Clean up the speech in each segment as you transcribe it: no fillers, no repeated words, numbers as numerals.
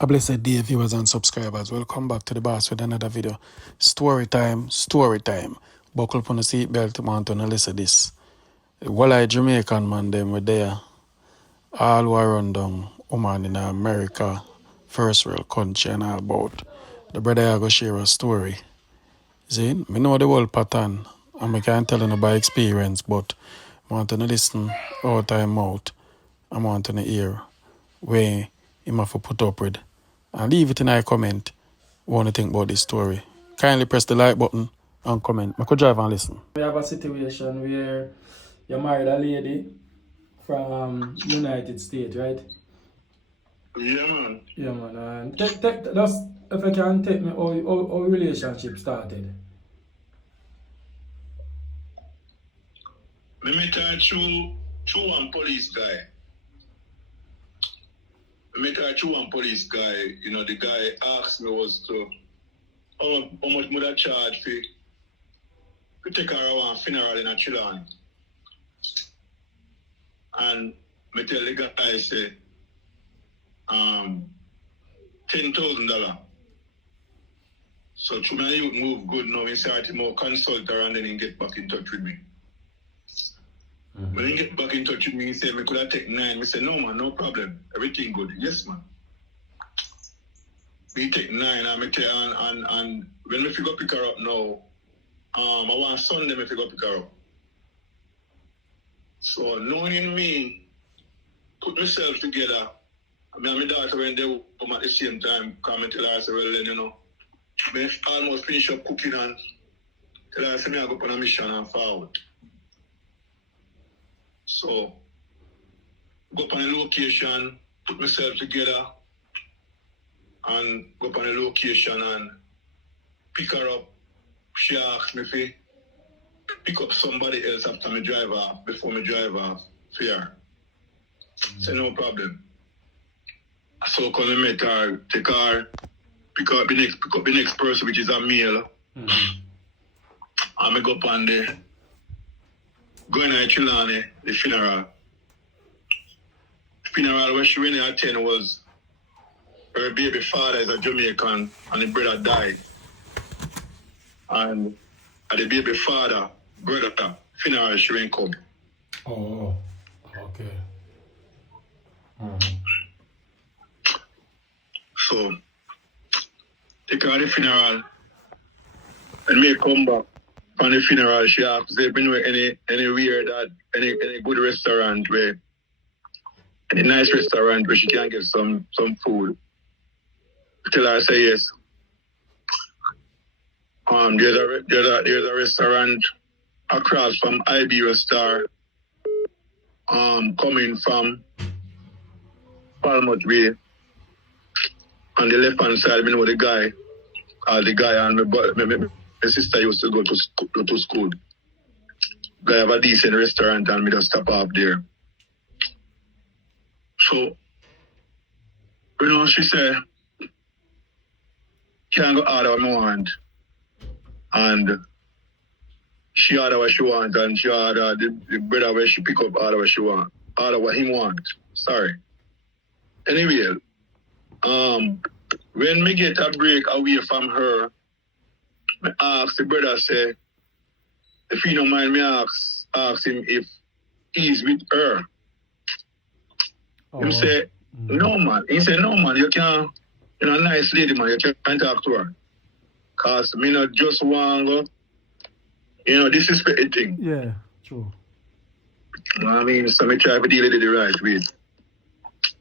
A blessed day, viewers and subscribers. Welcome back to the boss with another video. Story time, story time. Buckle up on the seatbelt, man, to listen to this. Well, I Jamaican man, them were there. All who are run down, woman in America, first world country and all about. The brother I go share a story. See, me know the whole pattern, and I can't tell you by experience, but I want to listen all time out. I want to hear where him have to put up with. And leave it in a comment what you think about this story. Kindly press the like button and comment. I could drive and listen. We have a situation where you married a lady from United States, right? Yeah, man. Yeah, man. And just if I can take me how relationship started. Let me tell you one police guy. You know, the guy asked me was to how much would I charge to take her around a funeral in a Chilani. And me tell the guy, I say, $10,000. So to me, you move good now, he started more consult her and then he get back in touch with me. When he get back in touch with me, he said, could I take 9? I said, no man, no problem. Everything good. Yes, man. We take 9 and when we go pick her up now, I want Sunday if we go pick her up. So knowing me, put myself together. I mean, my daughter when they come at the same time, come and tell her, I say, well then, you know, I almost finish up cooking and tell her, I say, I go on a mission and forward. So, go up on a location, put myself together, and go up on a location and pick her up. She asked me if pick up somebody else after me drive off, before me drive off for her. Say no problem. So come and meet her, take her, pick up the next person, which is a male. And I go up on the going to Chilani, the funeral. The funeral where she went to attend was her baby father is a Jamaican and the brother died. And the baby father, brother, funeral she went come. Oh, okay. So, take her to the funeral and me come back. On the funeral, she asked if you know anywhere that any good restaurant where any nice restaurant where she can get some food. I tell her I say yes. There's a restaurant across from Iberia Star. Coming from Palmouth Way. On the left hand side, you know the guy and my sister used to go to school. Guy have a decent restaurant and me just stop off there. So, you know, she said, can't go order what I want. And she order what she want and she order the brother where she pick up order what she want. Order what he want. Sorry. Anyway, when me get a break away from her, I ask the brother, say, if you don't mind me ask him if he's with her. He say, no man. He said, no man, you can't, you're a nice lady man, you can't talk to her. Cause me not just want to, you know, disrespect the thing. Yeah, true. You know what I mean? So me try to deal with it the right way.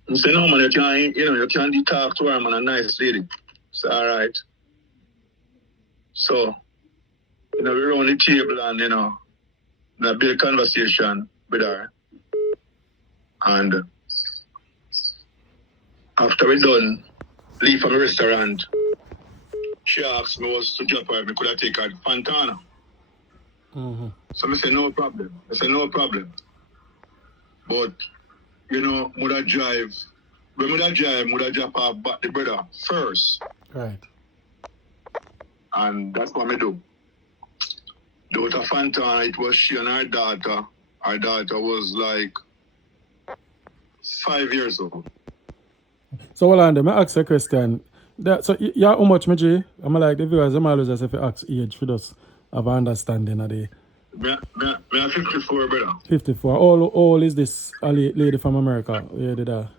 He said, no man, you can't talk to her man, a nice lady. It's alright. So, you know, we're on the table and, you know, I build conversation with her. And after we done, leave from the restaurant, she asked me was to drop her, could I take her to Fontana? So I said, no problem. But, you know, would I drive drop off back the brother first. Right. And that's what I do. Daughter Fontana, it was she and her daughter. Her daughter was like 5 years old. So hold on, let me ask you a question. So yeah, how much, G? I'm like the viewers, I'm always just if you ask age for us have an understanding of the Me 54, brother. 54. How old is this lady from America? Yeah, did that?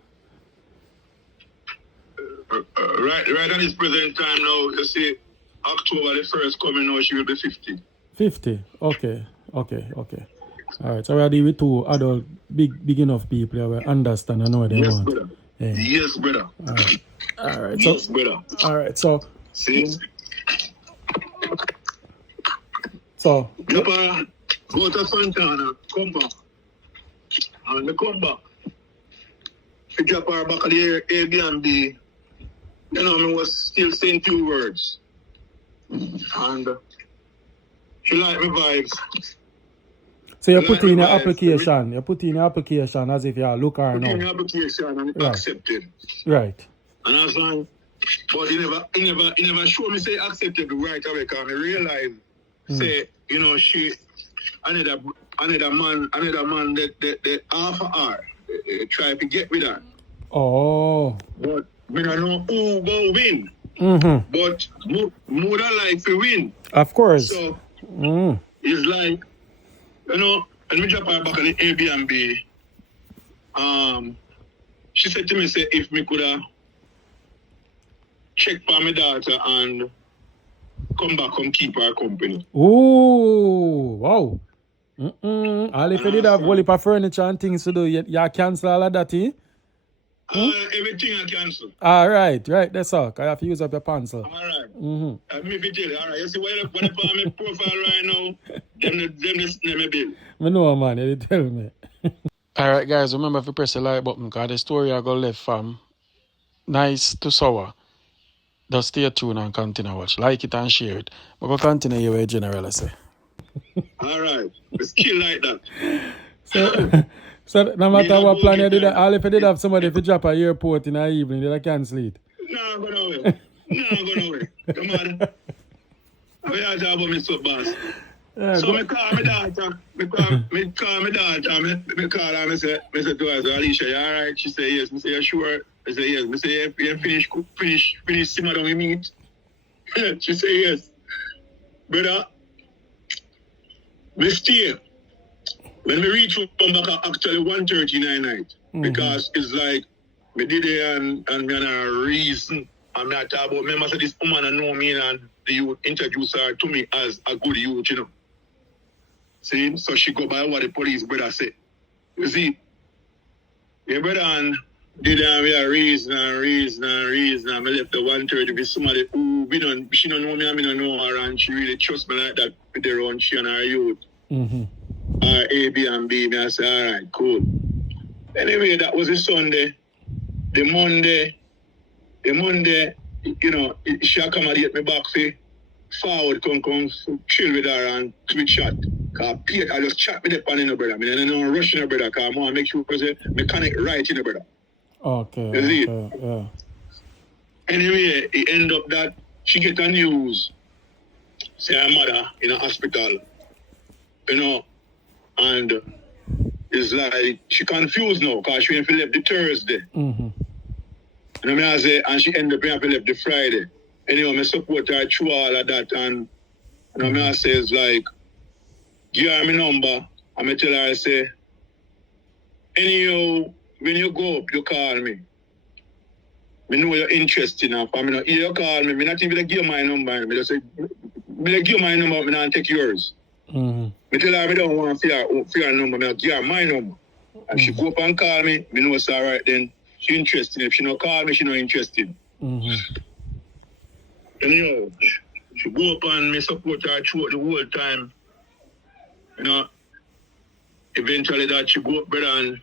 Right at this present time now, you see, October the 1st coming now, she will be 50. 50. Okay. All right. So we are dealing with two adult, big enough people that will understand and know what they Yes, want. brother. Yeah. Yes, brother. All right. Yes, brother. All right. So. See? Yapa, go to Santana, come back. And me come back. Pick up her back at the Airbnb. You know, I was still saying few words. And she liked my vibes. So you put in your application. You put in your application as if you look her now. Put in your application and accepted. Right. And I was like, but he never showed me say accepted right away because I realized say, you know, she another man that offer her try to get with her. Oh. But we don't know who go win. But more than like to win. Of course. So it's like, you know, and me drop her back on the Airbnb. She said to me, say, if me could have check for my daughter and come keep her company. Ooh, wow. All if you did have whole heap of furniture and things to do, you cancel all of that, eh? Everything I cancel. All right, that's all. I have to use up your pencil. All right. Me tell you, all right. You see, when I put on my profile right now, them just name me bill. I know, man. You tell me. All right, guys. Remember to press the like button because the story I got left from nice to sour. Just stay tuned and continue watch. Like it and share it. But go continue your way, General, I say. All right. It's kill like that. So no matter what plan you did, all if you did have somebody to drop at airport in the evening, did I cancel it? No, go nowhere. Come on. I talk about me so boss. So I call my daughter. I call my daughter. I call her and I say to her, Alicia, you all right? She say yes. I say, you sure? I say yes. I say, you finish simmer down with meat? She say yes. Brother, me stay. When we reach home back actually 1:39 night. Because it's like me did it and me a reason. I'm not talking about remember say this woman I know me and the youth introduce her to me as a good youth, you know. See? So she go by what the police brother say. You see? The brother and did me a reason. I left the 1:30 with somebody who she don't know me and me don't know her and she really trusts me like that with her own she and her youth. Airbnb, me I say, all right, cool. Anyway, that was a Sunday. The Monday, you know, she accommodate me back for forward, come chill with her and quick chat. Cause I just chat with the pan in the brother. I mean, I don't rush in the brother, cause I want to make sure because me connect right in the brother. Okay. You see it? Yeah. Anyway, it end up that she get a news. Say her mother in a hospital. You know, and it's like she confused now because she went to left the Thursday. You know what I say? And she ended up being left the Friday. Anyway, I support her through all of that. And you know what I say? It's like, give her my number. And I tell her, I say, anyhow, when you go up, you call me. I know you're interested enough. I mean, you call me. I not even give my number. I just say, I give my number, I not take yours. I tell her I don't want to fear number. I give her my number. And she go up and call me. I know it's all right then. She interested. If she not call me, she not interested. Anyhow, she go up and me support her throughout the whole time. You know, eventually that she go up, brother, and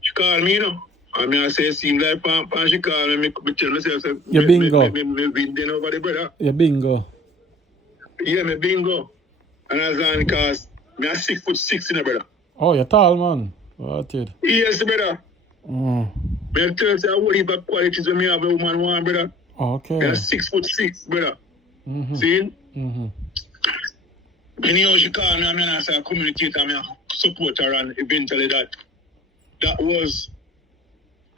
she call me, you know. I mean, I say, it seems like pan she call me, me tell myself, you bingo. Me win then over the brother. You bingo. Yeah, me bingo. And as on because me are 6'6" in the brother. Oh, you're tall, man. What it? Yes, brother. Me tell you, I worry about qualities when me have a woman one, brother. Okay. Me are 6'6", brother. See? Anyhow, she called me and I say I communicate and I support her and eventually that was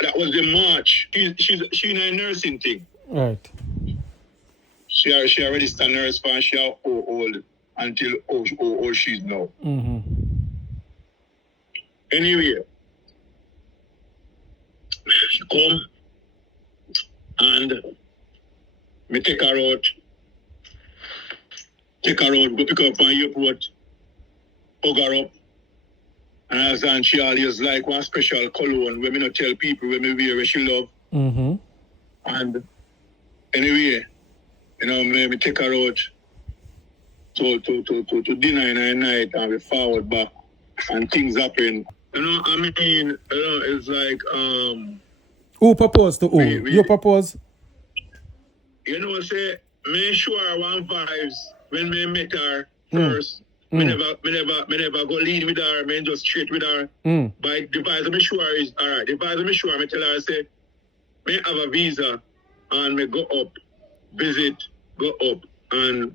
That was the March. She in a nursing thing. Right. She a registered nurse and she a old until old she's now. Mm-hmm. Anyway, she come and me take her out, go pick her up on airport, hug her up. And she always like one special cologne when me not tell people when me wear what she love. Mm-hmm. And anyway, you know, me take her out to dinner in the night and we forward back and things happen. You know, I mean, you know, it's like Who proposed to who? You propose? You know, say me sure one vibes when me met her first. Me never go lean with her, me just straight with her. But the vibes me sure is alright. The vibes me sure me tell her say me have a visa and me go up, visit, go up, and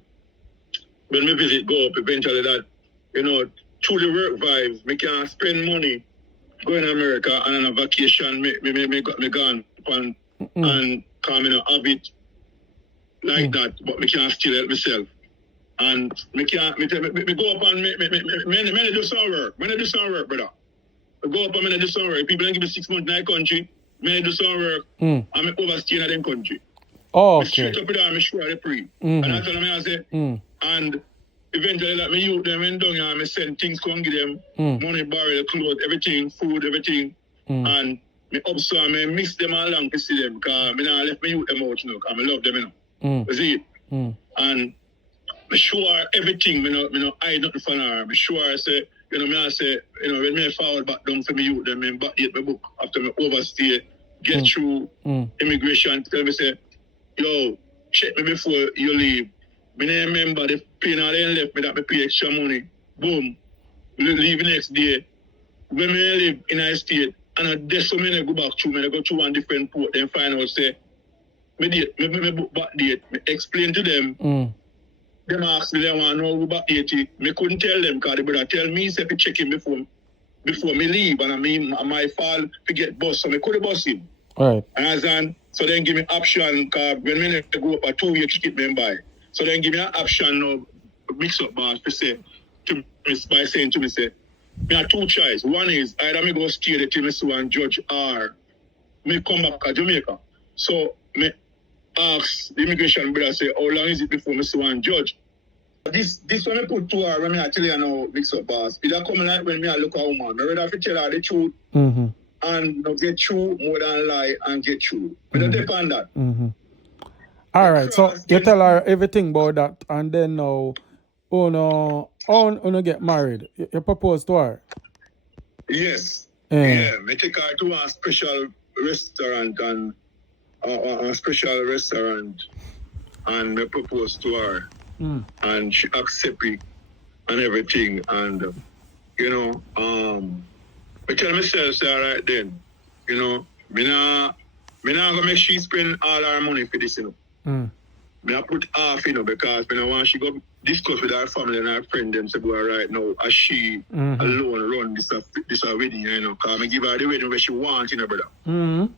when me visit go up eventually that, you know, through the work vibes, me can spend money going to America and on a vacation me gone and come in a habit like that, but me can't still help myself. And me can't me go up and me do some work. Me do some work, brother. I go up and me do some work. People don't give me 6 months in my country, me do some work and me overstay in them country. Oh, okay. Me straight up with them, me sure they free. And I tell them I say and eventually like me youth them went down and me send things come give them money, barrel, clothes, everything, food, everything. And me up so me miss them along to see them because me not left me youth them out, you know, because I love them, you know. You see it? And me sure everything, me no hide nothing from her. Me sure I say, you know, me I say, you know, when me forward back down for me youth, then me back date my book after me overstay, get through immigration, tell me say, yo, check me before you leave. Me don't remember the pain I then left me that me pay extra money. Boom. Leave next day. When me live in a state, and there's so many go back through, me go to one different port, then find out say, me book back date, me explain to them. Them ask me, they want to know who back 80. Me couldn't tell them because the brother tell me, say, to check him before me leave. And I mean, my fault to get bus, so me could have bus him. Right. And so then give me option, because when me go up a 2 year keep them by. So then give me an option of MIXUP boss to say, by saying to me, say, me have two choices. One is either me go stay there till me see one judge or me come back to Jamaica. So me ask the immigration brother say, how long is it before me see one judge? This one I put to her when me actually know MIXUP boss. It come like when me I look at a woman. I rather have to tell her the truth and not get through more than lie and get through. But don't depend on that. All right, so you tell her everything about that, and then now, no get married. You propose to her. Yes. Yeah, me take her to a special restaurant and and me propose to her. And she accept it and everything. And you know, I tell myself, say, all right then, you know, me not gonna make she spend all her money for this, you know. Me not put half, you know, because me not want she go discuss with her family and her friend them say, boy, right now, as she alone run this wedding, you know, because I give her the wedding where she wants, you know, brother.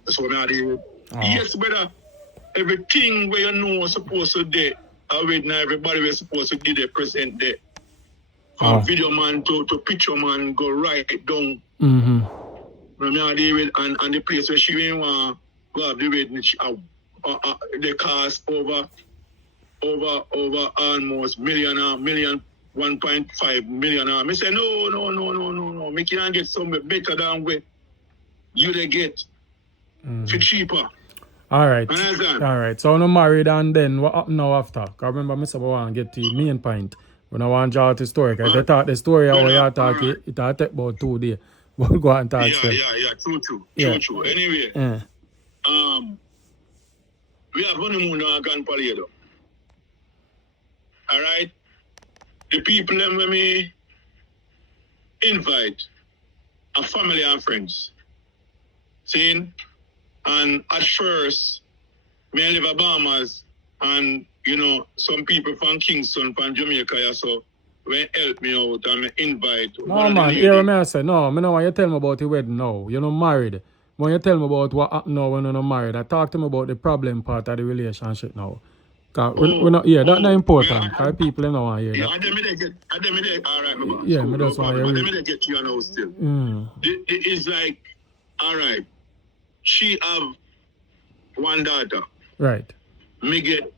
That's what I do. Yes, brother. Everything where you know is supposed to do, a wedding, everybody was supposed to give their present there. From video man to picture man go right down. And the place where she didn't want to have the wedding, the cost over almost million, 1.5 million. I say no. Me can get somewhere better than where you they get for cheaper. All right. So I'm married, and then what happen now after? Because remember, I want to get to the main point. When I want to draw the story, because they thought the story how you talk, it will take about 2 days. We'll go and talk. Yeah, true. Anyway, we have honeymoon on Grand Palado. All right? The people them when me invite are family and friends. See? And at first, me I live at Bahamas, and you know, some people from Kingston, from Jamaica, so when help me out and me invite. No man, hear me I say, no, me know why you tell me about the wedding now. You're not married. When you tell me about what happened now when you're not married, I talk to me about the problem part of the relationship now. We're not, that's not important. Because people don't want to hear that. I didn't get, all right, my boss. Yeah, cool, me just want to I hear didn't get you now still. Mm. It's like, all right, she have one daughter. Right. Me get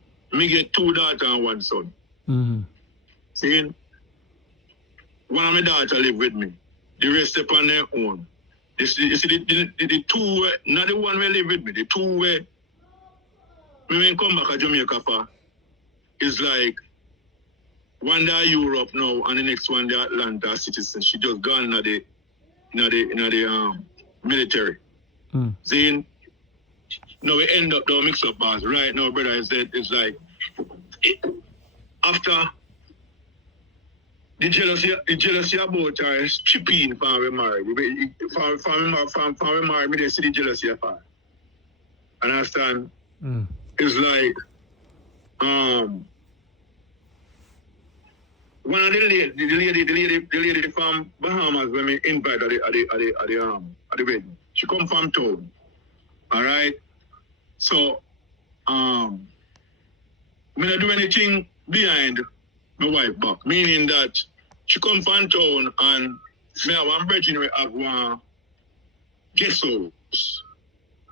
two daughters and one son. Mm-hmm. See, one of my daughter live with me. The rest upon their own. You see, the two, not the one who live with me, the two where me come back to Jamaica for, is like, one day Europe now, and the next one the Atlanta citizen. She just gone in the military. Mm. See, now we end up down mix up bars. Right now, brother, it's like, after the jealousy about her is chipping for we married. For we married, me they see the jealousy of her. Understand? Mm. It's like one of the lady from Bahamas when me invite at the wedding. She come from town. Alright? So me not do anything behind my wife back. Meaning that she come from town and me have one brethren we have one guest house.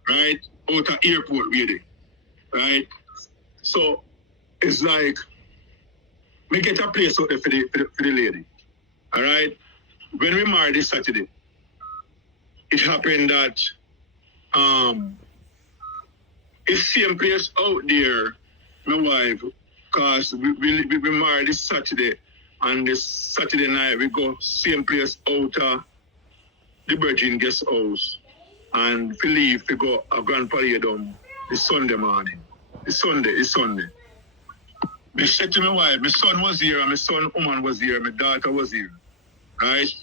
Right? Out of airport really. Right? So it's like me get a place out there for the lady. Alright? When we married this Saturday, it happened that it's same place out there, my wife, because we married this Saturday, and this Saturday night we go same place out of the Virgin Guest House, and we leave to go a Grand Parade on the Sunday morning. The Sunday. Me said to my wife, my son was here, and my son woman was here, my daughter was here. Right?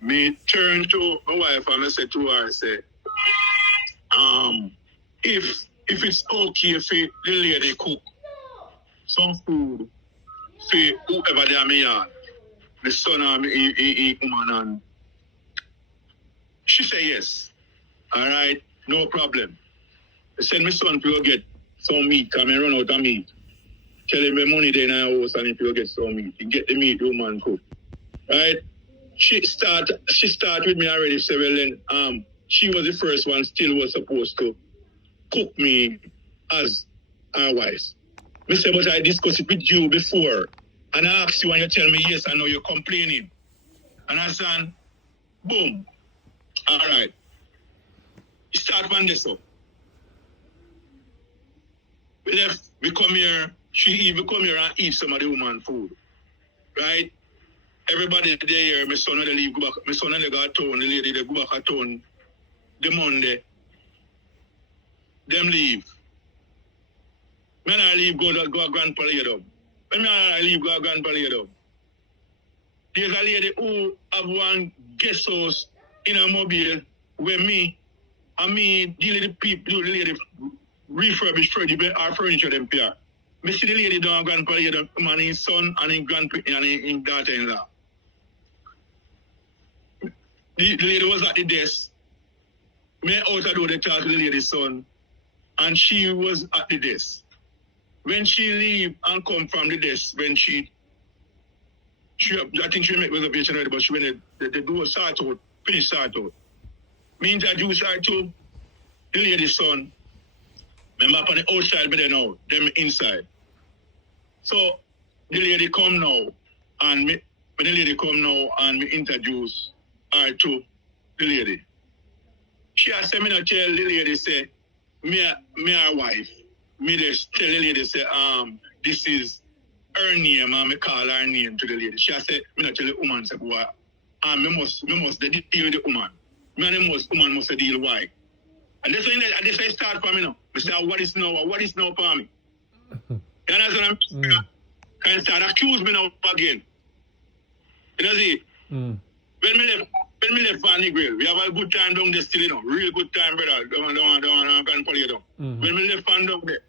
Me turn to my wife and I said to her, I said, if it's okay for the lady cook some food for whoever they are me yard, the son and me woman, and she said yes. Alright, no problem. I said my son to go get some meat, come and run out of meat. Tell him the money there in our house and if you get some meat, you get the meat the woman cook. Right? She start with me already, so well then she was the first one still was supposed to cook me as our wife. Me say, but I discussed it with you before. And I asked you and you tell me yes, I know you're complaining. And I said, boom. All right. Start from this up. We left, we come here, she even come here and eat some of the woman food. Right? Everybody there, my son and they leave, go back. My son and they go to town, the lady they go back at town the Monday. Them leave. When I leave, go to Grand Parade. When I leave, go to Grand Parade. There's a lady who have one guest house in a mobile where me deal with the people, the lady refurbish our furniture them here. Me see the lady down Grand Parade, man, his son and his daughter-in-law. The lady was at the desk. Me out the door, they talk to the lady's son, and she was at the desk. When she leave and come from the desk, when she I think she make reservation already, but she went the door start out, finish start out. Me introduce her to the lady's son. Remember on the outside, me there now, them inside. So the lady come now, and me introduce her to the lady. She has said me not tell the lady say me her wife. Me just tell the lady say this is her name and me call her name to the lady. She has said me not tell the woman say boy me must deal with the woman. Me and the woman must deal why. And that's why it start for me now. I say what is now for me? You understand? Can start accuse me now again. You know see? When me left Van Nigel, we have a good time down there still, you know. Real good time, brother. Don't pull you down. When we left Van down there.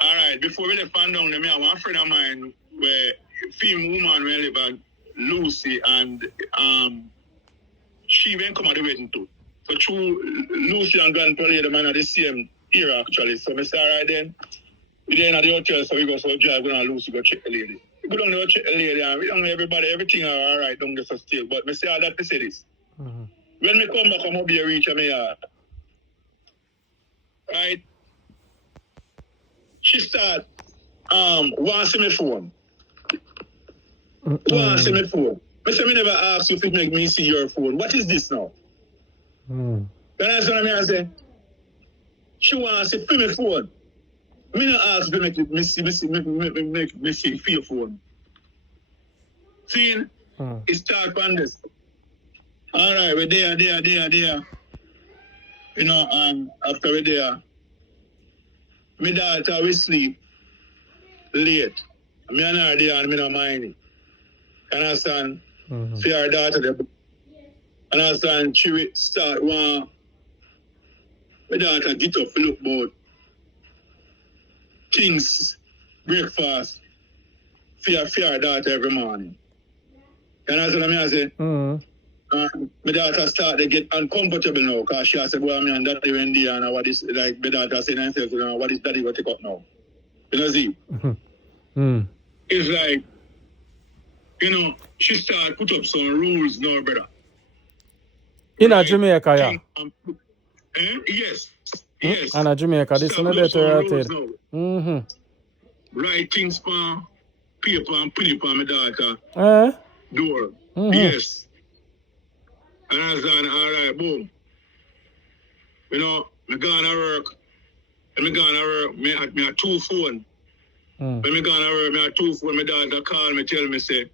Alright. Before we left Van down there, I have one friend of mine where female woman we live at Lucy and she even come at the wedding too. So true, Lucy and Grandpa the man are the same era actually. So I say, all right then. We then at the hotel, so we go so drive going to Lucy go check the lady. We go down there check the lady and we don't know everybody, everything are all right, don't get so still. But I say all that to say this. Mm-hmm. When me come back, I'm going to be a reach me yard. Right? She start want to see my phone. Want to see my phone. I say, me never ask you if it make me see your phone. What is this now? Mm. Then I say, she wants to see my phone. Me not ask to make me see your phone. See, it start on this. All right, we're there. You know, and after we're there, my daughter will sleep late. Me and her there and me not mind it. Understand? For her daughter there. Understand? She will start one. My daughter get up to look about things, breakfast, for her daughter every morning. You understand what I say? My daughter start to get uncomfortable now because she has to go and me and daddy went there and what is like my daughter saying herself, you know, what is daddy going to take up now? You know, see? It's like, you know, she start put up some rules now, brother. In a Jamaica, yeah. Yes. And a Jamaica, this is not deteriorated. Write things on paper and put it on my daughter door. Yes. And I said, all right, boom. You know, me gone to work. Me have two phone. When me gone to work, me have two phone. My daughter call me, tell me, say,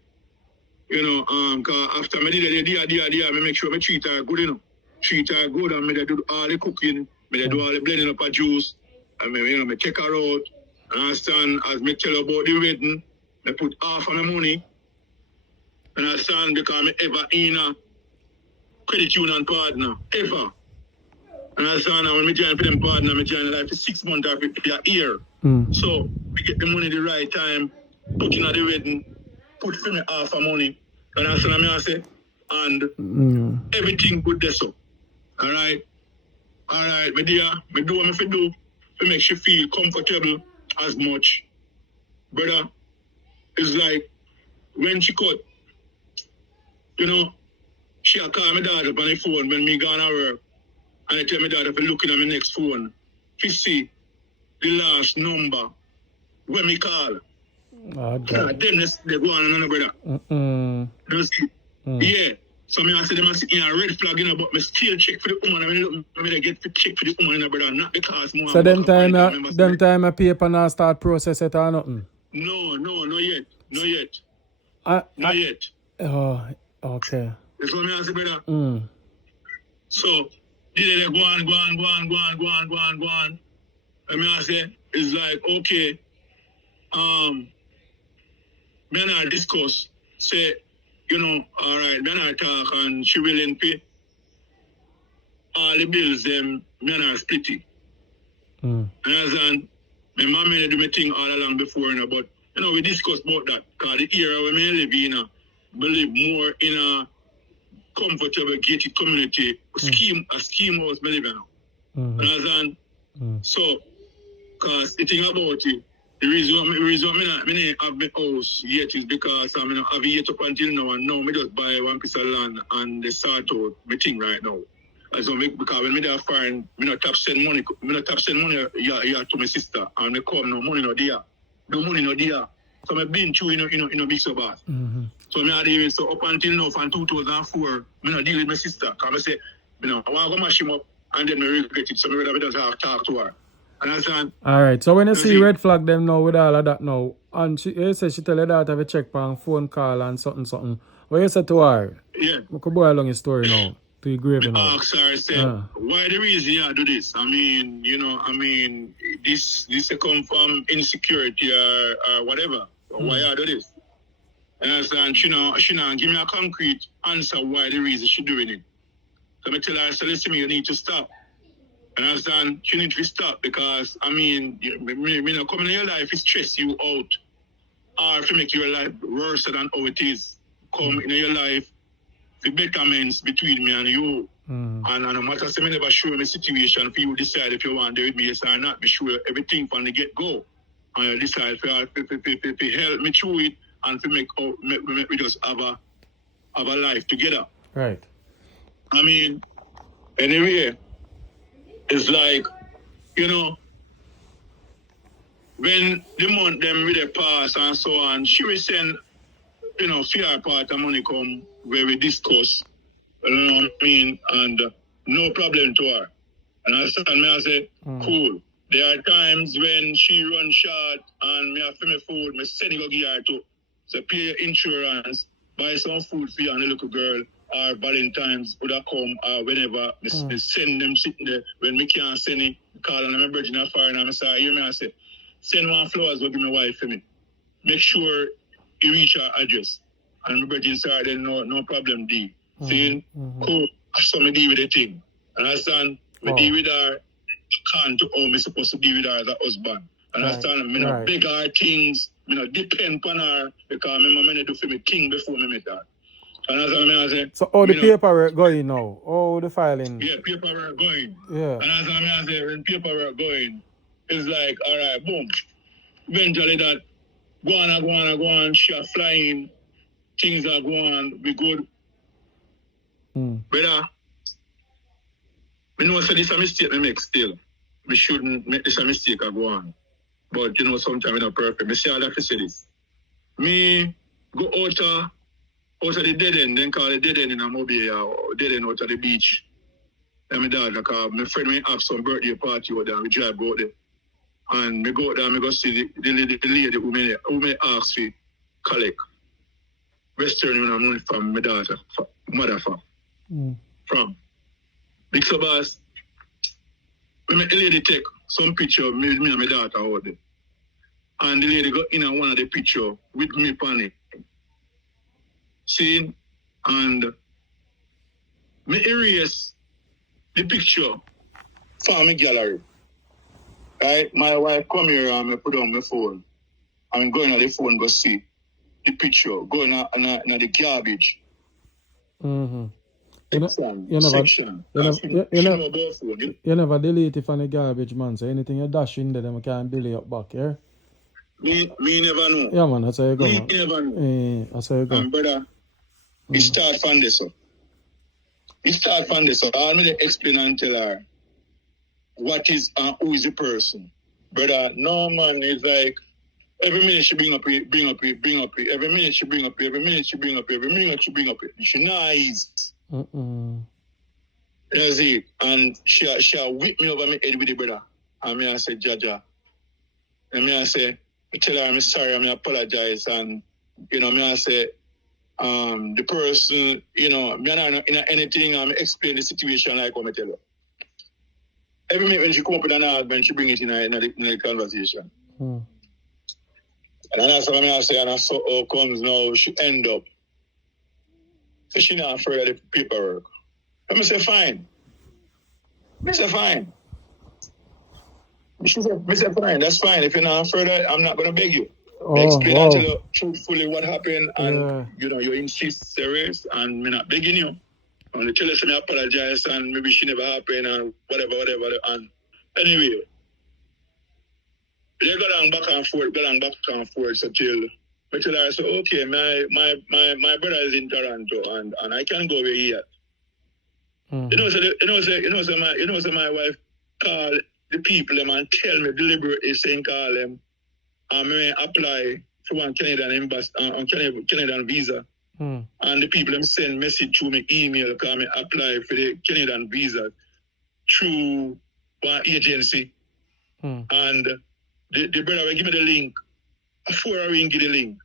you know, cause after me did the day, me make sure me treat her good, you know. Treat her good and me do all the cooking. Me do all the blending up of juice. And me, you know, me take her out. Understand? As me tell her about the wedding, me put half of my money. Understand? Because me ever in a credit union partner. Ever. Understand? And when me join for them partner, me join like for 6 months or for a year. So, we get the money the right time, cooking at the wedding, put for me half of money. Understand what I say? And everything good there so. Alright? Alright, my dear, me do what me fi do to make she feel comfortable as much. Brother, it's like when she cut, you know, she a call my daughter on the phone when me gone to work. And I tell my daughter for looking at my next phone. She see the last number when me call. Then they go on another brother. You see? Yeah. So me I say them a sit in a red flag, you know, but me still check for the woman. I mean, I get to check for the woman, you know, brother, not because more. So them time a paper now start process it or nothing? No, not yet. Not yet. Not yet. Oh, okay. That's what me I say, brother. So they go on. And me I say, it's like, okay, me and I discuss, say, you know, all right, me and I talk and she willing pay all the bills, them, me and I split it. And as an, my mom made do my thing all along before, you know, but, you know, we discussed about that, because the era where me live in, believe more in a comfortable gated community, a scheme house me live in. And as an, so, because the thing about it, the reason I have my house yet is because I have yet up until now, and now I just buy one piece of land and they start out my thing right now. And so because when I there foreign, I not tap send money to my sister, and I come no money no there. No money no there. So I been through in a MIXUP. So I deal with, so up until now from 2004, I not deal with my sister. Because I say, I want to go mash him up and then I regret it. So I rather just talk to her. Alright, so when you see red flag them now with all of that now, and you say she tell her daughter to check on phone call and something. What you say to her? Yeah. I could boil along your story now. To your grave now. Ask her, say, why the reason you do this? I mean, you know, this come from insecurity or whatever. Why you do this? And she know, give me a concrete answer why the reason she doing it. So I tell her, so listen, you need to stop. And I understand you need to stop because, me not coming in your life to stress you out or to make your life worse than how it is. Come in your life for betterments between me and you. And no matter say me never show me situation for you decide if you want to with me, yes or not. Me show you everything from the get-go. And you decide to help me through it and to make we just have a life together. Right. I mean, anyway, it's like, you know, when the month them with the pass and so on, she will send, you know, fair part of money come where we discuss, you know what I mean, and no problem to her. And I stand me, I say, cool. There are times when she run short and me have for me food, me send it go give her to. So pay your insurance, buy some food for you and the little girl, or Valentine's would have come, or whenever, me send them sitting there. When me can't send it, call and I'm a virgin of fire and I say, hear me, I say, send one flowers, go give me wife for me. Make sure you reach her address. And my virgin say, then no problem, D. Saying, cool, so me deal with the thing. Understand? Me deal with her, can't to how me supposed to deal with her as a husband. Understand? Me not beg her things, me not depend on her, because me do for me thing before me meet her. Understand me? I say, so all the paperwork going now? All the filing? Yeah, paperwork going. Yeah. Understand me? I say, when paperwork going, it's like, all right, boom. Eventually that, go on, she are flying, things are going, we good. Brother, I know so this is a mistake I make still. We shouldn't make this a mistake I go on. But you know, sometimes it's not perfect. I say all that to say this. Me go out of the dead end, then call the dead end in a mobile or dead end out of the beach. And my dad, because my friend may have some birthday party out there, we drive out there. And me go out there, me go see the lady who may ask for collect. Western money from my daughter, mother from. MIXUP boss, we make the lady take some picture of me and my daughter out there. And the lady got in on one of the picture with me on it. See? And me erase the picture from my gallery. Right? My wife come here and me put on my phone. I'm going on the phone go see the picture, going on the garbage. You never delete it from the garbage, man. So anything you dash in there, them can't delete it back, yeah? Me never know. Yeah, man, that's how you go. Me never know. That's how you go. Brother, it start from this. It start from this. I'll me explain and tell her what is and who is the person. Brother, no man is like every minute she bring up it. Every minute she bring up it. Every minute she bring up it. She nice. You see, and she whip me over my head with the brother. And me I say, Jaja. And me I say, I tell her I'm sorry, I apologize. And you know, me I say, the person, you know, me not in anything, I explain the situation like what I tell her. Every minute when she come up with an argument, she bring it in the conversation. And that's what I say, and I saw how comes now, she end up. So she not afraid of the paperwork. Let me say, fine. Me say, fine. She said, fine, that's fine. If you're not afraid of it, I'm not going to beg you. Explain to you truthfully what happened, and you know, you insist serious, and me not begging you. And the tell us me apologize, and maybe she never happened, and whatever. And anyway, they go down back and forth, so till I tell her, so okay, my brother is in Toronto, and I can't go over here. You know, so my wife call the people them and tell me deliberately saying call them, and me apply for one Canadian Canadian visa. And the people them send message through my email because I apply for the Canadian visa through one agency. And the brother will give me the link. A 4 hour ring give the link.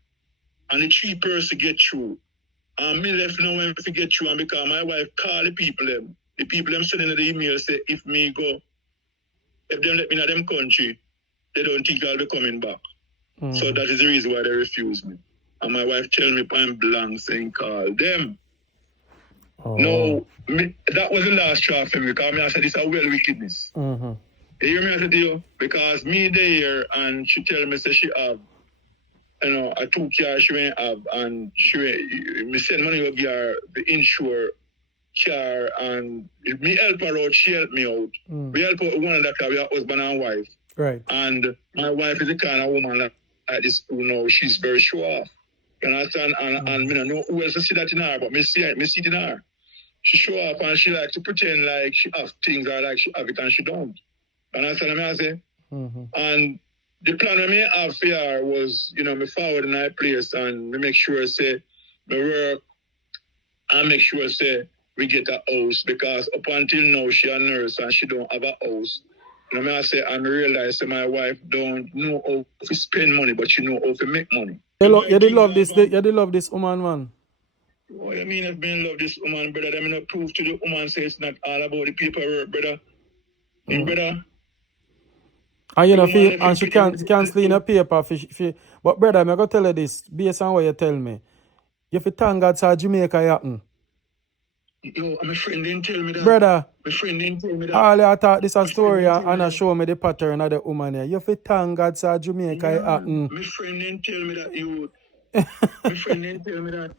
And the 3 person get through. And me left now when to get through, and because my wife call the people them sending the email say if me go, if them let me in them country, they don't think I'll be coming back. So that is the reason why they refuse me. And my wife tell me point blank saying call them. No, that was the last straw for me, because I said this is a well wickedness. You hear me I said to you? Because me there and she tell me say she have, you know, a 2 car she may have, and me send money to give her the insure car and me help her out, she help me out. We help out one of the car, we are husband and wife. Right. And my wife is the kind of woman like this who know she's very sure off. You understand? And me don't know who else to see that in her, but me see it in her. She show up and she like to pretend like she have things or like she have it and she don't. You understand what I say? And the plan I may have for her was, me forward in that place and me make sure say me work and make sure say we get a house because up until now she a nurse and she don't have a house. I say and I realize that my wife don't know how to spend money, but she know how to make money. You did love this woman, man. What do you mean I've been love this woman, brother? I mean I prove to the woman say it's not all about the paperwork, brother. Brother. And and she can't clean a paper but brother, I'm gonna tell you this, based on what you tell me. You fi thank God for Jamaica happen. Yo, my friend didn't tell me that. Brother, my friend didn't tell me that. All I thought this a story and I show me the pattern of the woman here. You fi thank God for Jamaica happen. My friend didn't tell me that, you. My friend didn't tell me that.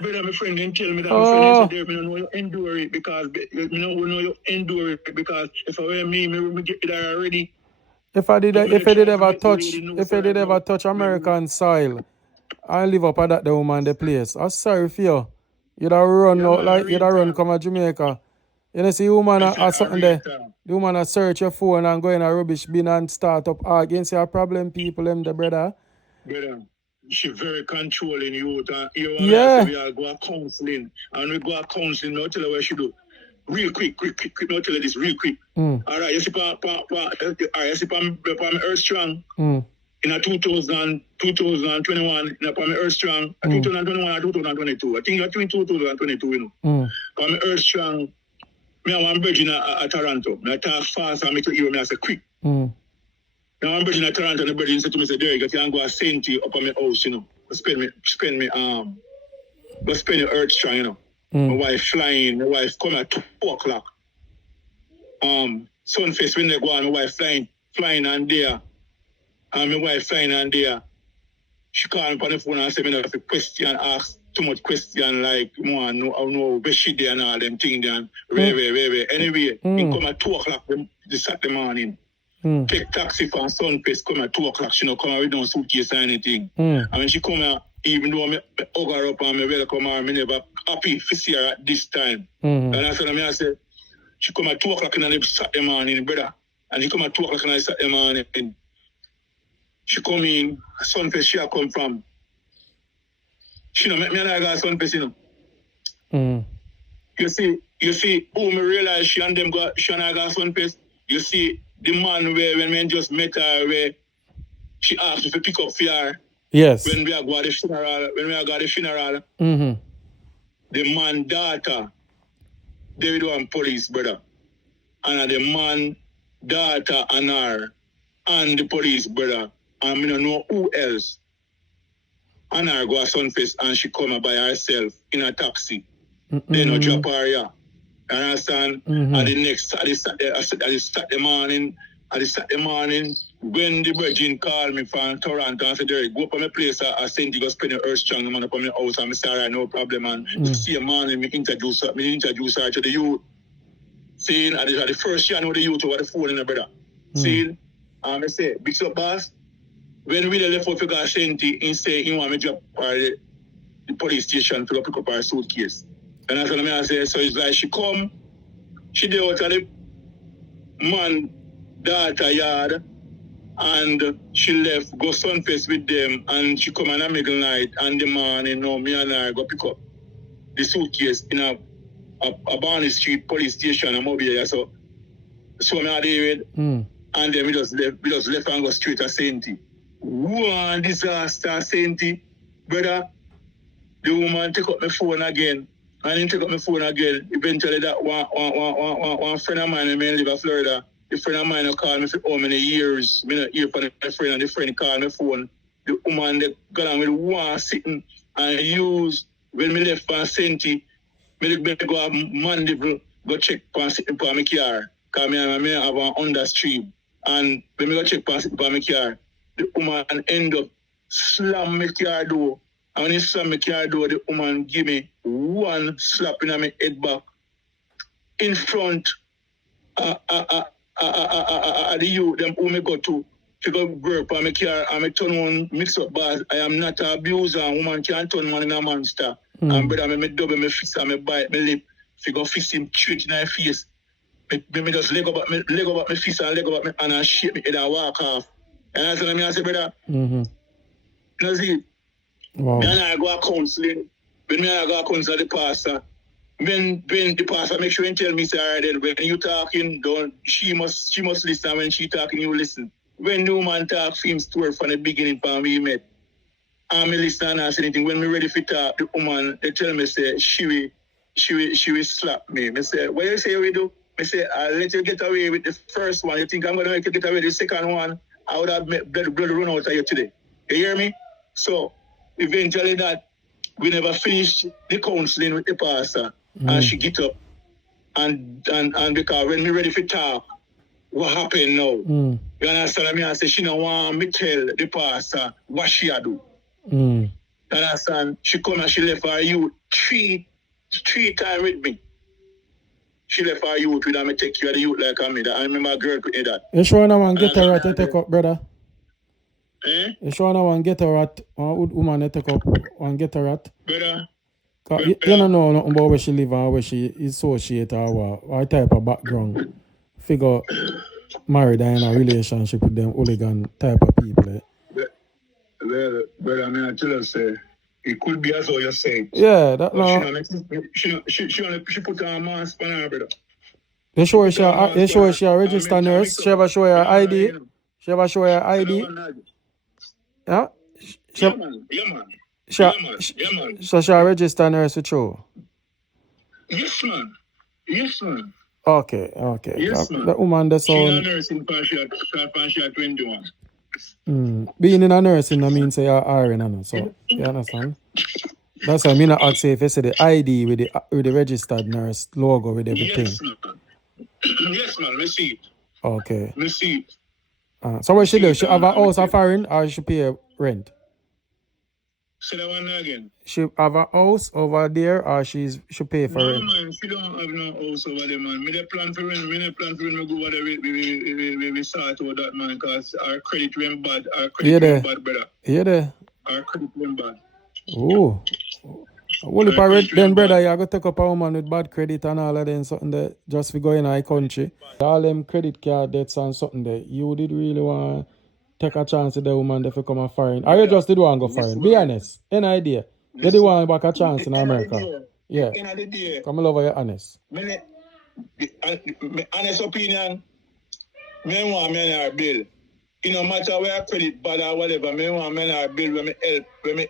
Brother, my friend didn't tell me that. My friend didn't say, I know you endure it because, you endure it because if I were me get it already. If I did ever touch American soil and live up at that the woman the place, I'm sorry for you. You'd have run out like you'd have run come to Jamaica. You know, see woman or something there. The woman search your phone and go in a rubbish bin and start up against your problem people them the brother. Brother, she very controlling you. Yeah. We are go counseling and we go counseling. Now tell her what she do. Real quick. Now tell her this real quick. All right, you see, I'm Earth Strong. In a 2021, in a Earth Strong, 2021 or 2022. I think it's 2022, you know. I'm Earth Strong. Me have one virgin at Toronto. I talk fast and make you hear me. I say quick. Now I'm virgin at Toronto and the virgin said to me, say, Derek, you can go and send you up on my house, you know. Spend the Earth Strong, you know. My wife flying, my wife come at 2 o'clock. Sunfest when they go on, my wife flying on there. And my wife flying on there. She called me on the phone and said, me have a question, ask too much question, like, more know where she there and all them things there. Very. Anyway, he come at 2 o'clock this Saturday morning. Take taxi from Sunfest, come at 2 o'clock. She don't come out with no suitcase or anything. And when she come out, even though I hug her up and I welcome her, I never happy to see her at this time. And I said, she come at 2 o'clock in the Saturday morning, brother. And she come at 2 o'clock in the Saturday morning. She come in, Sunfest she come from. She don't make me and I got Sunfest, you know. You see, who me realize she and I got Sunfest. You see, the man where when we just met her, where she asked me to pick up for her. Yes. When we are going to the funeral, the man daughter, David one police, brother. And the man daughter and her and the police, brother. And I don't know who else. And her go to Sunfest and she come by herself in a taxi. They no drop her, yeah. You understand? And the next Saturday morning, when the virgin called me from Toronto and said, Derek, go up on my place, I send you go spend your Earth Strong, man, up on my house, and I said, all right, no problem, and you see a man, and me introduce her to the youth. See, and the first year I know the youth over the phone in the brother. See, and I say, MIXUP boss, when we left out for God Senti, he say he want me to drop her the police station to pick up her suitcase. And that's what I say, so it's like she come, she did out of the man daughter yard, and she left, go Sunfest with them, and she come on a middle night, and the man, you know, me and her go pick up the suitcase in a Barney Street police station, I'm over here, so me and David, and then we just left and go straight to Senti. One disaster, Senti, brother. The woman take up my phone again, and then take up my phone again. Eventually, that one friend of mine, I live in Florida. The friend of mine called me for how many years. I not hear from my friend, and the friend called my phone. The woman that got on with one sitting and used when me left from Senti. Me go have Mandeville, go check for sitting for my car. Because me have an understream. And when me go check for sitting for my car, the woman end up slam my car door. And when he slam my car door, the woman give me one slap in my head back in front of the youth, them who me go to go work on my car and me turn on MIXUP bars. I am not an abuser, and woman can't turn man in a monster. And brother, me double my fist and me bite my lip. If you go fist him straight in my face, me just leg up my fist and leg up my hand and shake me head and walk off. And that's what I say, brother. You see, Wow. me and I go to counseling. When me and I go to counsel the pastor, when the pastor make sure and tell me, say, all right, then, when you talking, don't she must listen. When she talking, you listen. When the woman talk film story from the beginning for me met, and me listen and ask anything. When me ready for talk, the woman they tell me say she will slap me. Me say, what you say we do? Me say, I'll let you get away with the first one. You think I'm gonna make you get away with the second one? I would have made blood run out of you today. You hear me? So eventually that we never finished the counseling with the pastor, and she get up and because when me ready for talk, what happened now? You understand me? I say she don't want me tell the pastor what she a do. You understand? She come and she left her youth three times with me. She left her youth with me take care of the youth like I made. I remember a girl could that. You sure no one get her at take up, brother? Eh? You sure no one get her at woman take up one get her at? Brother. You don't know nothing about where she live or where she is associated or what type of background. Figure married and in a relationship with them hooligan type of people. Eh? Well, brother, I mean, I tell us, it could be as all you say. Yeah, that but no. She put her mask on her, brother. You sure she a registered nurse? She ever show her ID? She ever show her ID? Yeah? Yeah, man. Yeah, man. So she a registered nurse with you? Yes, man. Yes, man. Okay. Yes, man. The woman that's She's on. a nurse in Panchia 21. Being in a nursing, I mean, say you're RN, I know. So, you understand? That's why I mean, I ask you if you say the ID with the registered nurse logo with everything. Yes, man. Yes, man. Me see it. Okay. Me see it. So what she do? She have a house of foreign or she pay rent? Say that one again. She have a house over there or she pay for rent? No, man. She don't have no house over there, man. Me the plan for rent. Me go over there. We start with that, man, because our credit went bad. Our credit went bad, brother. Yeah, there. Our credit went bad. Oh. Well, if I read then, brother, you go take up a woman with bad credit and all of them something that just for going in our country. All them credit card debts and something that you did really want to take a chance with the woman if you come a foreign. Or you just did want to go foreign? Be honest. Any idea? Did you want back a chance in America? Yeah. Come over, you're honest. My honest opinion, me want me our bill. You no matter where credit bad or whatever, me want me our bill when me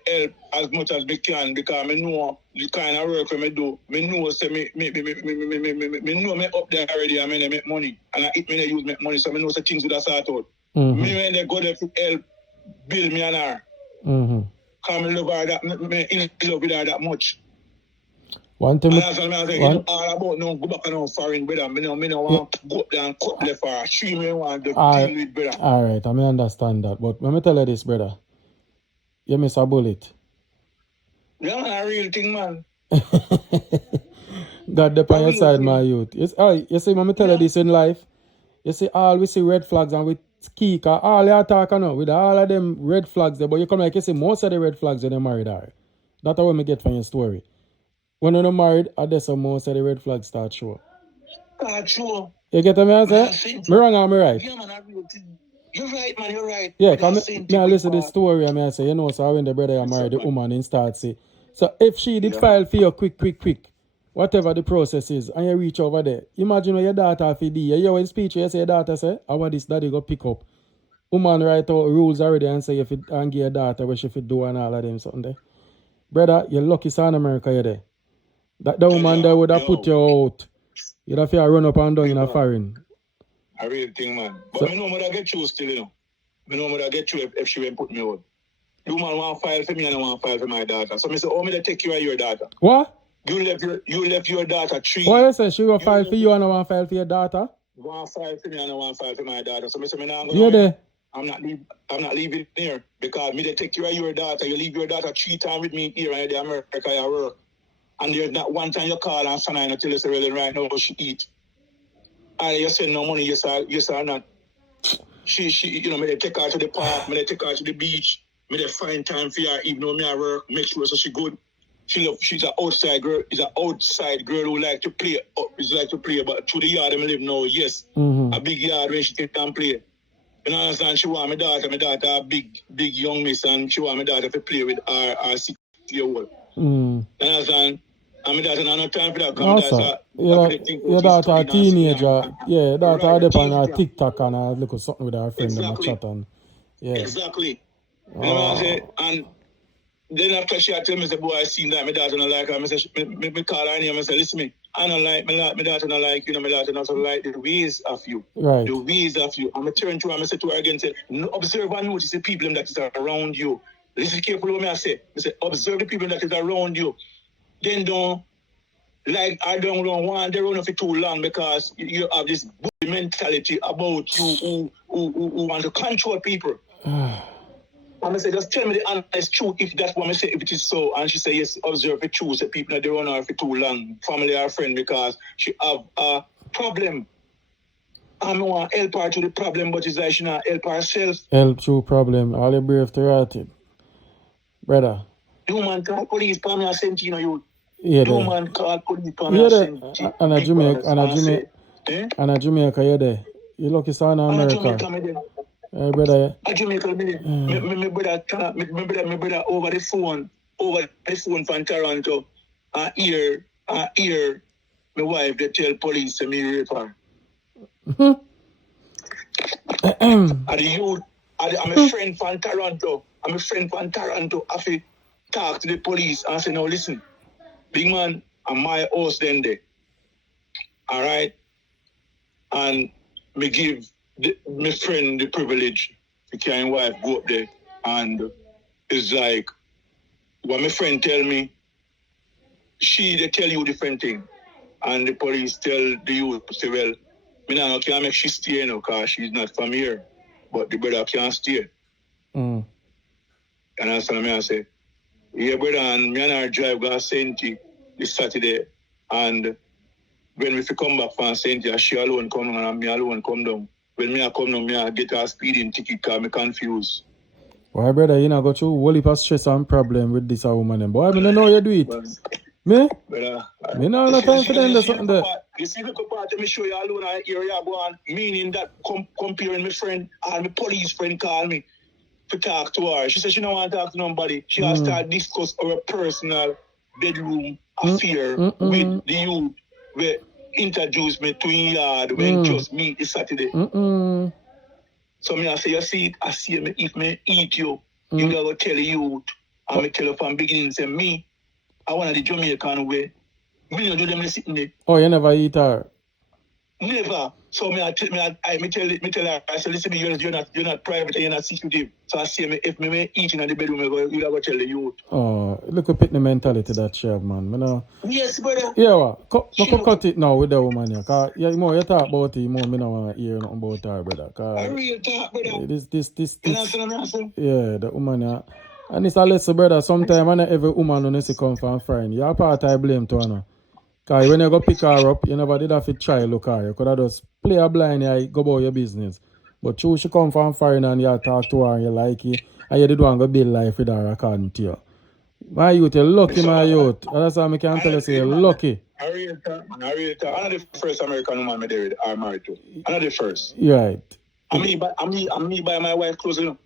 help as much as me can because me know the kind of work me do. Me know say me know me up there already and me make money. And I me use make money, so me know say things would have start out. Me when they go there to help build me and her. Because me love her that me in love with her that much. One thing. That's what I'm saying. It's all about no go back and no foreign, brother. Me no want to go up there and cut left for her. She me want to deal with, brother. All right, I may understand that. But let me tell you this, brother. You miss a bullet. Yeah, man, a real thing, man. God dep on your side, my youth. You see, let me tell you this in life. You see, all we see red flags and we key, cause all you talk now with all of them red flags there, but you come like you see most of the red flags when they married are. That's what me get from your story. When you're married, I guess most of the red flags start show. Sure. You get what I say? Me wrong or me right? Yeah, man, you're right, man, you're right. Yeah, because me I listen to the story and I say, you know, so when the brother married the woman and start say, so if she did file for you quick, whatever the process is, and you reach over there, imagine when your daughter for D, you hear what speech you say your daughter say, I want this daddy go pick up. Woman write out rules already and say if it and give your daughter what she fit do and all of them something there. Brother, you're lucky son America you're there. That the woman there would have put you out. You'd have to run up and down in a foreign. A real thing, man. But so, I know I get you still, you know. I know I get you if she won't put me out. The woman want to file for me and I want to file for my daughter. So I say, oh, me to take care of your daughter. What? You left your daughter 3. What you say? She will file for you and I want to file for your daughter? Want to file for me and I want to file for my daughter. So I say, you're there. I'm not leaving here because me to take care of your daughter. You leave your daughter 3 times with me here and in America you work. and there's not one time you call and son and tell us really right now she eat. And you send no money, yes or not. She, you know, me they take her to the park, me they take her to the beach, me they find time for her, even though me at work, make sure so she good. She's an outside girl. Is an outside girl who like to play. But to the yard I live now, yes, a big yard where she can play. You know, understand? She want my daughter a big young miss, and she want my daughter to play with her 6-year-old. You understand? And my daughter not no time for that. No, sir. Your daughter a teenager. Yeah, your daughter right, dep on her TikTok and a little something with her friend and chat on. Yeah. Exactly. You know what I'm saying? And then after she tell me, say, boy, I seen that my daughter not like her. I call her name and say, listen me, I don't like my daughter not like you, know, my daughter not like the ways of you. Right. The ways of you. And I turn to her and I say to her again, say, observe and notice the people that is around you. Listen carefully what I say. I say, observe the people that is around you. Then don't I don't want them around for too long because you have this bully mentality about you who want to control people. And I say, just tell me the honest truth if that's what I say, if it is so. And she said, yes, observe the truth. Say people that they run her for too long, family or friend, because she have a problem. I don't want to help her to the problem, but it's like she not help herself. Help through problem. All you brave to write it. Brother. You man call police for me, I sent you, you. Yeah, you man call police for me, I sent you. And a Jamaica, you're there. You lucky son in America. Hey, brother. A Jamaica, my brother over the phone from Toronto, and hear my wife, they tell police to me rape her. I'm a friend from Toronto. I have to talk to the police and say, no, listen, big man, I'm my host then there. All right? And me give my friend the privilege to carry my wife go up there. And it's like, what my friend tell me, they tell you different thing. And the police tell the youth, say, well, me now can't make she stay now because she's not from here. But the brother can't stay. And that's what I say. Yeah, brother, and me and her drive go to Saint this Saturday. And when we come back from Saint, she alone come down and me alone come down. When me come down, me get a speeding ticket because I'm confused. Why, brother, you know, got you whole heap of stress and problem with this woman. Boy, I don't know you do it. Me? Brother, me no time for them. There's something there. You see the part of me show you alone and here you go on, meaning that comparing my friend and my police friend call me to talk to her. She said she don't want to talk to nobody. She has to discuss our personal bedroom affair with the youth where introduced me to in yard when just meet this Saturday. So me I say, you see it, I see me if me eat you, you gotta tell the youth. And me tell you from beginning, say me, I want the Jamaican way. Me don't do them sitting there. Oh, you never eat her? Never. So me tell her, I say, listen, you're not private and you're not secretive. So I say, if me eating in the bedroom, you gotta tell the youth. Oh, look at the mentality that she have, man. You know? Yes, brother. Yeah, what? Cut it now with the woman here. Cause more you talk about it, more me don't want to hear nothing about her, brother. I real talk, brother. This. You know what I'm saying? Yeah, the woman here. And it's a lesson, brother. Sometimes not every woman who needs to come from friend. You're part I blame to her. Because when you go pick her up, you never did have to try look at her. You could have just play a blind eye, go about your business. But true, she come from foreign and you talk to her and you like it. And you did want to build life with her according to you. My youth, you're lucky, my youth. That's how I can tell you, you're lucky. I really talk. I'm not the first American woman I'm married to. I'm not the first. Right. I'm me by my wife close, you know.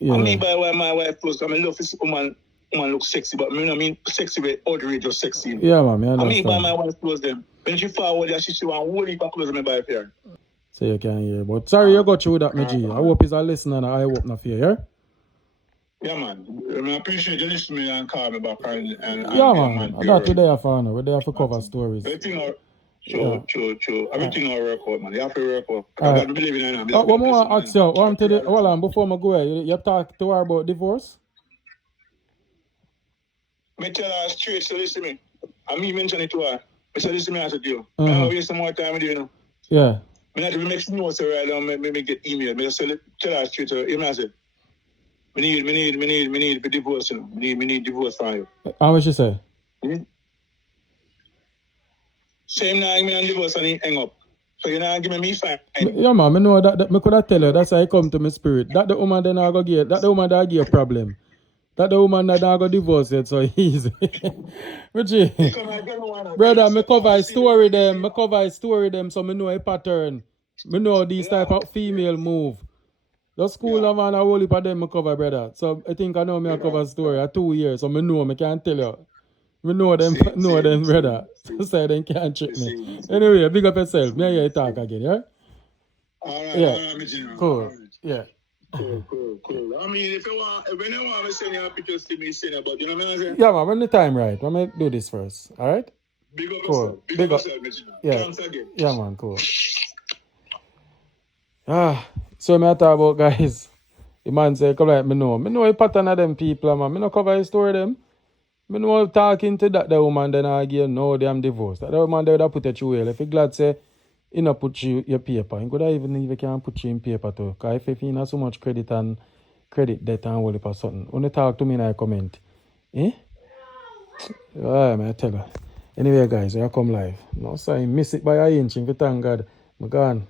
Yeah. I'm me by my wife close. I love this woman look sexy, but I mean sexy with outrage sexy. Yeah, man, I me by my wife close them. When she forward, she want whole heap of clothes me by her. So you can hear. But sorry you got through that, my G. I hope it's a listener and I hope not fear, yeah? Yeah, man. I appreciate you listening and call me back. And yeah, man. That's what they are for now. We're there for cover stories. Everything True. Everything will work out, man. You have to work out. Right. I'm believing in it. What more I ask you? Hold on, before I go ahead, you talk to her about divorce? Me tell her straight, so listen to me. And me mention it to her. I said, listen to me, I said, you. I'm going to waste some more time with you, you know. Yeah. I not to make notes right now, me get email. I said, tell her straight to her. Even I said, me need the divorce, you know. Me need divorce from you. How much she say? Same now, me and divorce and he hang up. So you know, give me fine. Yeah, man, I know that me could have tell you. That's how I come to my spirit. That the woman then I go get. That the woman that give a problem. That the woman that I go divorce it so easy. Richie, brother, me cover a story them. Me cover a story them so me know a pattern. Me know these type of female move. The school of man, I whole heap of them me cover, brother. So I think I know me I cover story 2 years. So me know me can't tell you. Me know them, them, brother. So they can't trick me. Anyway, big up yourself. Me hear you talk again, yeah? Alright, Yeah. Cool. Yeah. Cool. I mean, if you want, when you want to send your pictures to me, send it, but you know what I'm saying? Yeah, man, when the time right. Let me do this first. All right? Big up Cool. yourself. Big up yourself, Mitchell. Yeah. Thanks again. Yeah, man, cool. So me I talk about guys. The man say, come like me know a pattern of them people, man. Me no cover a story them. Me know talking to that the woman then again, no, them divorced. That the woman they would have put you through hell. If you glad say, you know put you your paper. You could have even can put you in paper too. Cause if you have so much credit debt and all or something. Only talk to me in a comment. Eh? Man, I tell her. Anyway, guys, I come live. No sign, miss it by an inch. If you thank God, I'm gone.